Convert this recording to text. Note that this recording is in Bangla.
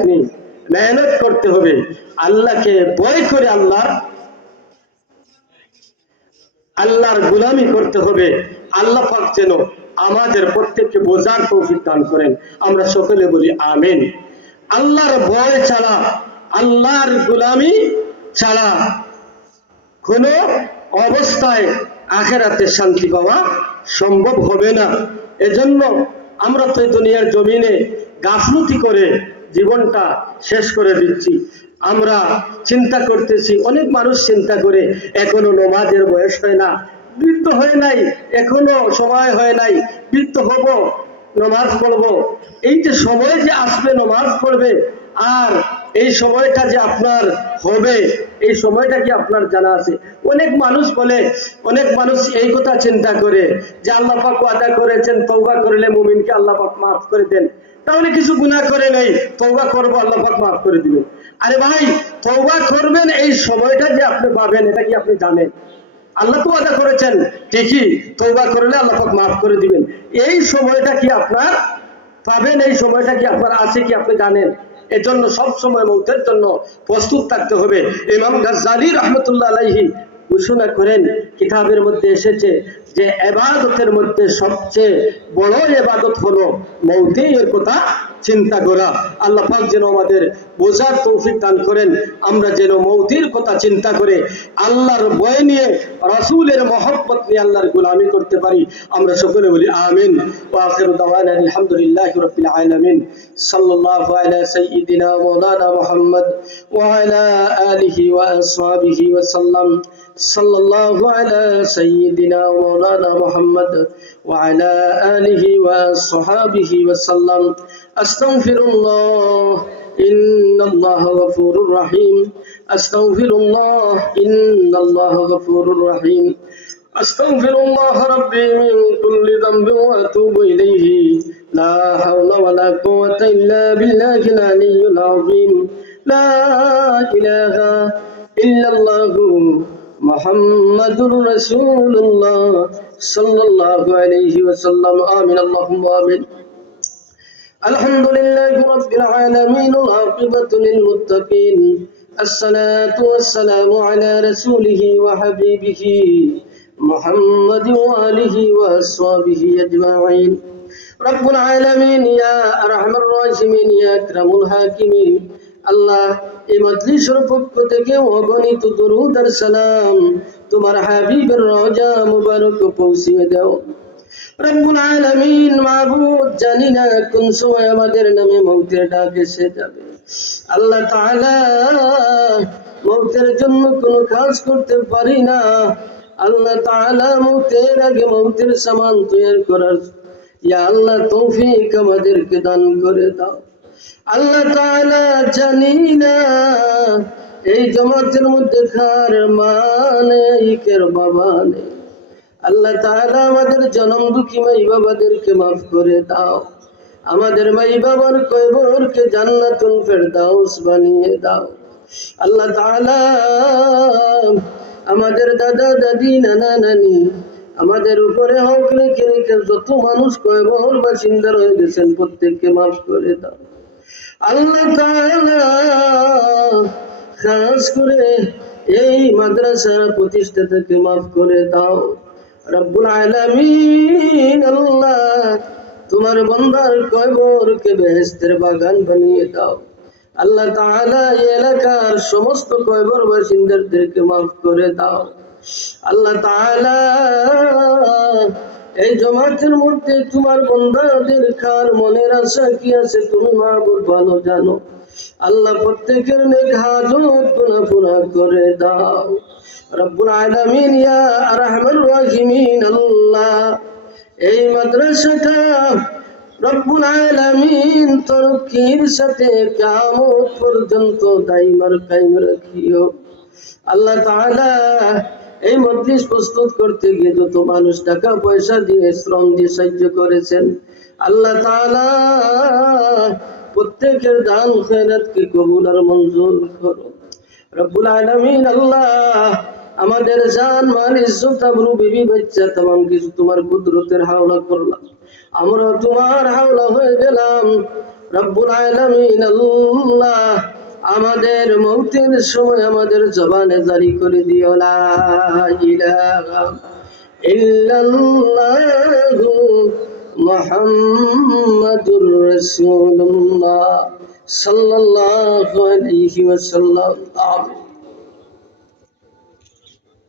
আপনি মেহনত করতে হবে, আল্লাহকে ভয় করে আল্লাহর গোলামি করতে হবে। আল্লাহ পাক যেন আমাদের প্রত্যেককে বোঝার তৌফিক দান করেন। আমরা সকলে বলি আমিন। আল্লাহর ভয় ছাড়া, আল্লাহর গোলামি ছাড়া কোন অবস্থায় আখিরাতে শান্তি পাওয়া সম্ভব হবে না। এজন্য আমরা তো দুনিয়ার জমিনে গাফলতি করে জীবনটা শেষ করে দিচ্ছি। আমরা চিন্তা করতেছি, অনেক মানুষ চিন্তা করে এখনো নামাজের বয়স হয় না, বৃদ্ধ হয় নাই, এখনো সময় হয় নাই, বৃদ্ধ হব, নামাজ পড়বো। এই যে সময় যে আসবে নামাজ পড়বে, আর এই সময়টা যে আপনার হবে, এই সময়টা কি আপনার জানা আছে? অনেক মানুষ বলে, অনেক মানুষ এই কথা চিন্তা করে যে আল্লাহ পাক ওয়াদা করেছেন তওবা করলে মুমিনকে আল্লাহ পাক মাফ করে দেন, তাহলে কিছু গুনাহ করে নেই, তওবা করবো আল্লাহ পাক মাফ করে দিবেন। আরে ভাই, তওবা করবেন এই সময়টা যে আপনি পাবেন, এটা কি আপনি জানেন? আল্লাহ তো ওয়াদা করেছেন ঠিকই, তওবা করলে আল্লাহ পাক মাফ করে দিবেন। এই সময়টা কি আপনার পাবেন? এই সময়টা কি আপনার আছে কি আপনি জানেন? এজন্য সব সময় মউতের জন্য প্রস্তুত থাকতে হবে। ইমাম গাজ্জালী রাহমাতুল্লাহ আলাইহি ঘোষণা করেন, কিতাবের মধ্যে এসেছে যে ইবাদতের মধ্যে সবচেয়ে বড় ইবাদত হলো মউতের কথা চিন্তা করা। আল্লাহ পাক যেন আমাদের বোঝার তৌফিক দান করেন, আমরা যেন মউতের কথা চিন্তা করে আল্লাহর ভয় নিয়ে, রাসূলের মহব্বত নিয়ে আল্লাহর গোলামি করতে পারি। আমরা সকলে বলি আমিন। ওয়া আখিরু দাওয়ানা আলহামদুলিল্লাহি রাব্বিল আলামিন। সাল্লাল্লাহু আলা সাইয়্যিদিনা মাওলানা মুহাম্মদ ওয়া আলা আলিহি ওয়া আসহাবিহি ওয়া সাল্লাম। সাল্লাল্লাহু আলা সাইয়্যিদিনা মাওলানা মুহাম্মদ ওয়া আলা আলিহি ওয়া আসহাবিহি ওয়া সাল্লাম। আস্তাগফিরুল্লাহ ইন্নাল্লাহা গফুরুর রহিম। আস্তাগফিরুল্লাহ ইন্নাল্লাহা গফুরুর রহিম। আস্তাগফিরুল্লাহ রাব্বি মিন কুল্লি যামবিন ওয়া আতুবু ইলাইহি। লা হাওলা ওয়া লা কুওয়াতা ইল্লা বিল্লাহিল আলিয়্যিল আযীম। লা ইলাহা ইল্লাল্লাহু মুহাম্মাদুর রাসূলুল্লাহ সাল্লাল্লাহু আলাইহি ওয়াসাল্লাম। আমিন আল্লাহুম্মা আমিন। আলহামদুলিল্লাহি রাব্বিল আলামিন ওয়াল আকিবাতু লিল মুত্তাকিন। আসসালাতু ওয়াসসালামু আলা রাসূলিহি ওয়া হাবিবিহি মুহাম্মাদ ওয়া আলিহি ওয়া আসহাবিহি আজমাইন। রব্বুল আলামিন ইয়া আরহামার রাহিমিন ইয়া আকরামুল হাকিমিন। আল্লাহ, এই মজলিসের পক্ষ থেকে অগণিত দরুদ আর সালাম তোমার হাবিবের রওজা মুবারক পৌঁছিয়ে দাও। রব্বুল আলামিন, মাবুদ, জানি না কোন সময় আমাদের নামে মউতের ডাক এসে যাবে। আল্লাহ তাআলা, মউতের জন্য কোনো কাজ করতে পারি না। আল্লাহ তাআলা, মউতের আগে মউতের সামান তৈরি করার ইয়া আল্লাহ তৌফিক আমাদেরকে দান করে দাও। আল্লাহ তাআলা, জানি না এই জমাতের মধ্যে কার মা নেই, কার বাবা নেই। আল্লাহ তাআলা, আমাদের জনম দুঃখী মাই বাবাদেরকে মাফ করে দাও। আমাদের মাই বাবার কবরকে জান্নাতুল ফেরদাউস বানিয়ে দাও। আল্লাহ তাআলা, আমাদের দাদা দাদি নানা নানি আমাদের উপরে হক রেখে রেখে যত মানুষ কবর বাসিন্দা হয়ে গেছেন প্রত্যেককে মাফ করে দাও। আল্লাহ তাআলা, খাস করে এই মাদ্রাসা প্রতিষ্ঠাতাকে মাফ করে দাও। রব্বুল আলামিন, আল্লাহ, তোমার বান্দার কবরকে বেহেশতের বাগান বানিয়ে দাও। আল্লাহ তাআলা, এই এলাকার সমস্ত কবর বাসিন্দাদেরকে মাফ করে দাও। আল্লাহ তাআলা, এই জমাতের মধ্যে তোমার বান্দাদের কার মনের আশা কি আছে তুমি মাবুদ ভালো জানো। আল্লাহ, প্রত্যেকের নেক হাজত গুনাহ পুরা করে দাও। রব্বুল আলামিন, ইয়া আরহামার রাহিমিন, আল্লাহ, এই মাদ্রাসাটা রব্বুল আলামিন তরক্কির সাথে কিয়ামত পর্যন্ত দাইমার কায়েম রাখিও। আল্লাহ তাআলা, এই মজলিস প্রস্তুত করতে গিয়ে যত মানুষ টাকা পয়সা দিয়ে শ্রম দিয়ে সাহায্য করেছেন, আল্লাহ তাআলা, প্রত্যেকের দান খয়রাতকে কবুল আর মঞ্জুর করো। রব্বুল আলামিন, আল্লাহ, আমাদের জান মাল ইজ্জত আবরু বিবি বাচ্চা तमाम কিছু তোমার কুদরতের হাওলা করলাম, আমরা তোমার হাওলা হয়ে গেলাম। রব্বুল আলামিন, আল্লাহ, আমাদের মৌতের সময় আমাদের জবানে জারি করে দিও লা ইলাহা ইল্লাল্লাহু মুহাম্মাদুর রাসূলুল্লাহ সাল্লাল্লাহু আলাইহি ওয়াসাল্লাম। আমিন।